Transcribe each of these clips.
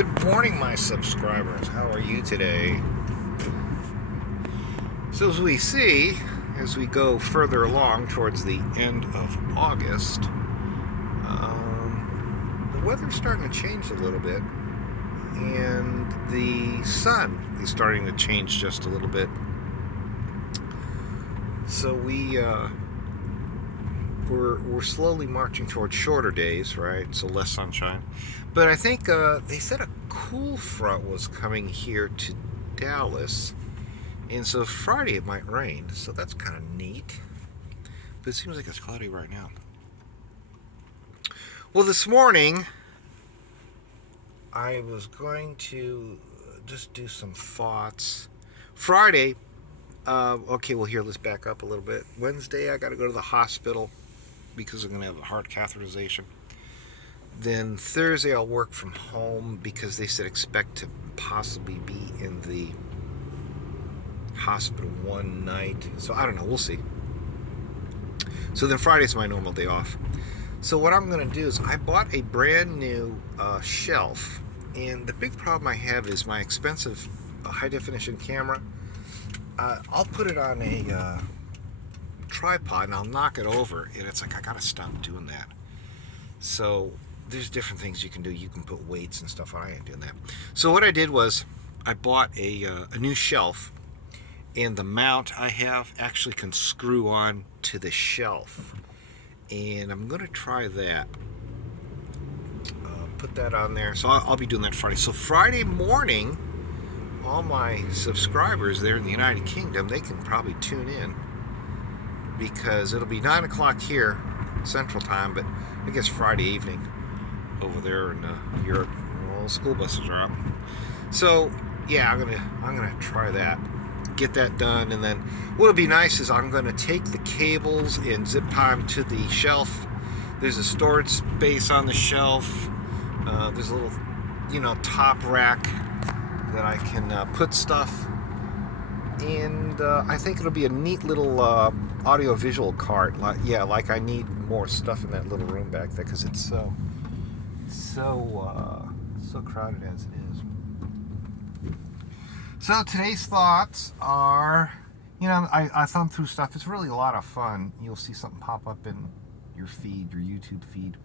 Good morning, my subscribers. How are you today? So as we see, as we go further along towards the end of August, the weather's starting to change a little bit, and the sun is starting to change just a little bit. So we're slowly marching towards shorter days, right? So less sunshine. But I think they said a cool front was coming here to Dallas, and so Friday it might rain. So that's kind of neat. But it seems like it's cloudy right now. Well, this morning I was going to just do some thoughts. Friday, okay, well, here, let's back up a little bit. Wednesday, I got to go to the hospital because I'm going to have a heart catheterization. Then Thursday, I'll work from home because they said expect to possibly be in the hospital one night. So I don't know, we'll see. So then Friday's my normal day off. So what I'm going to do is I bought a brand new shelf. And the big problem I have is my expensive high definition camera. I'll put it on a tripod and I'll knock it over, and it's like I gotta stop doing that. So there's different things you can do. You can put weights and stuff on. I ain't doing that. So what I did was I bought a new shelf, and the mount I have actually can screw on to the shelf, and I'm gonna try that. Put that on there. So I'll be doing that Friday. So Friday morning, all my subscribers there in the United Kingdom, they can probably tune in because it'll be 9 o'clock here Central Time, but I guess Friday evening over there in Europe. All the school buses are out. So yeah, I'm gonna try that, get that done, and then what'll be nice is I'm gonna take the cables and zip tie them to the shelf. There's a storage space on the shelf. There's a little, top rack that I can put stuff, and I think it'll be a neat little audio-visual cart. Like I need more stuff in that little room back there because it's so crowded as it is. So today's thoughts are, I thumbed through stuff. It's really a lot of fun. You'll see something pop up in your feed, your YouTube feed,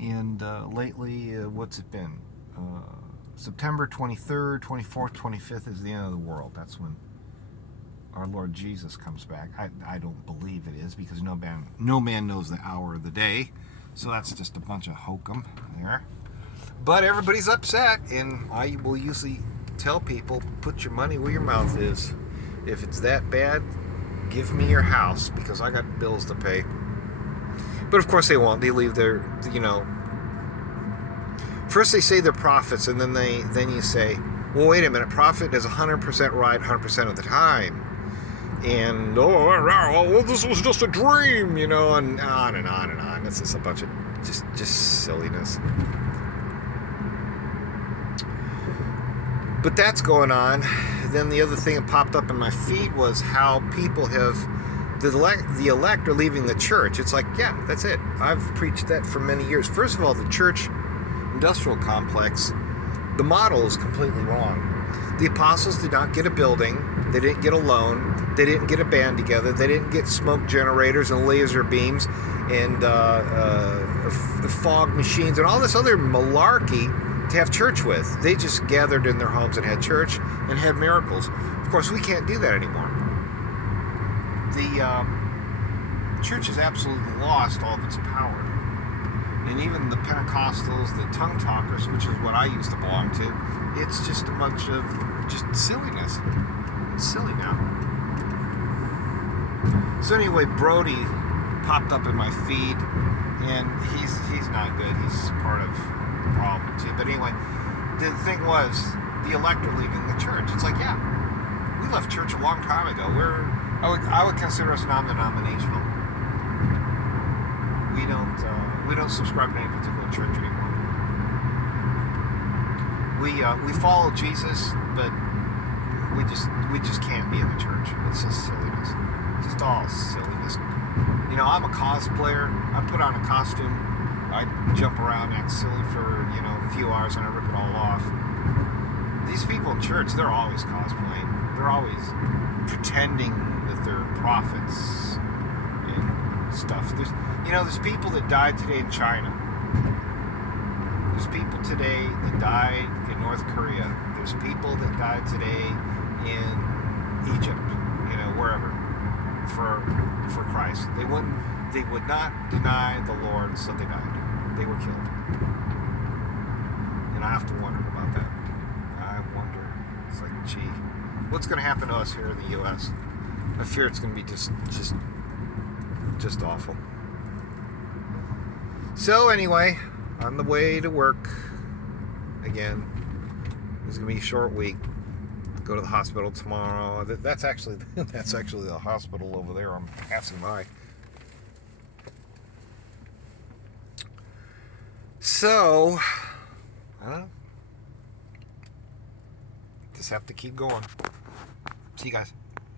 and lately, what's it been? September 23rd, 24th, 25th is the end of the world. That's when our Lord Jesus comes back. I don't believe it is, because no man knows the hour of the day. So that's just a bunch of hokum there. But everybody's upset, and I will usually tell people, put your money where your mouth is. If it's that bad, give me your house, because I got bills to pay. But of course they won't. They leave their, first they say they're prophets, and then you say, well, wait a minute, prophet is 100% right 100% of the time. And, well, this was just a dream, and on and on and on. It's just a bunch of just silliness. But that's going on. Then the other thing that popped up in my feed was how people have, the elect are leaving the church. It's like, yeah, that's it. I've preached that for many years. First of all, the church industrial complex, the model is completely wrong. The apostles did not get a building. They didn't get a loan. They didn't get a band together. They didn't get smoke generators and laser beams and fog machines and all this other malarkey to have church with. They just gathered in their homes and had church and had miracles. Of course, we can't do that anymore. The church has absolutely lost all of its power. And even the Pentecostals, the tongue talkers, which is what I used to belong to, it's just a bunch of just silliness. It's silly now. So anyway, Brody popped up in my feed, and he's not good. He's part of the problem too. But anyway, the thing was, the elect are leaving the church. It's like, yeah, we left church a long time ago. I would consider us non-denominational. We don't subscribe to any particular church anymore. We follow Jesus, but we just can't be in the church. It's just silliness. Just all silliness. I'm a cosplayer. I put on a costume I jump around, act silly for, a few hours, and I rip it all off. These people in church, they're always cosplaying. They're always pretending that they're prophets and stuff. There's people that died today in China. There's people today that died in North Korea. There's people that died today in Egypt, wherever, for Christ. They would not deny the Lord, so they died. They were killed. And I have to wonder about that. I wonder. It's like, gee, what's going to happen to us here in the U.S.? I fear it's going to be just awful. So anyway, on the way to work again. It's going to be a short week. Go to the hospital tomorrow. That's actually the hospital over there. I'm passing by. So, just have to keep going. See you guys.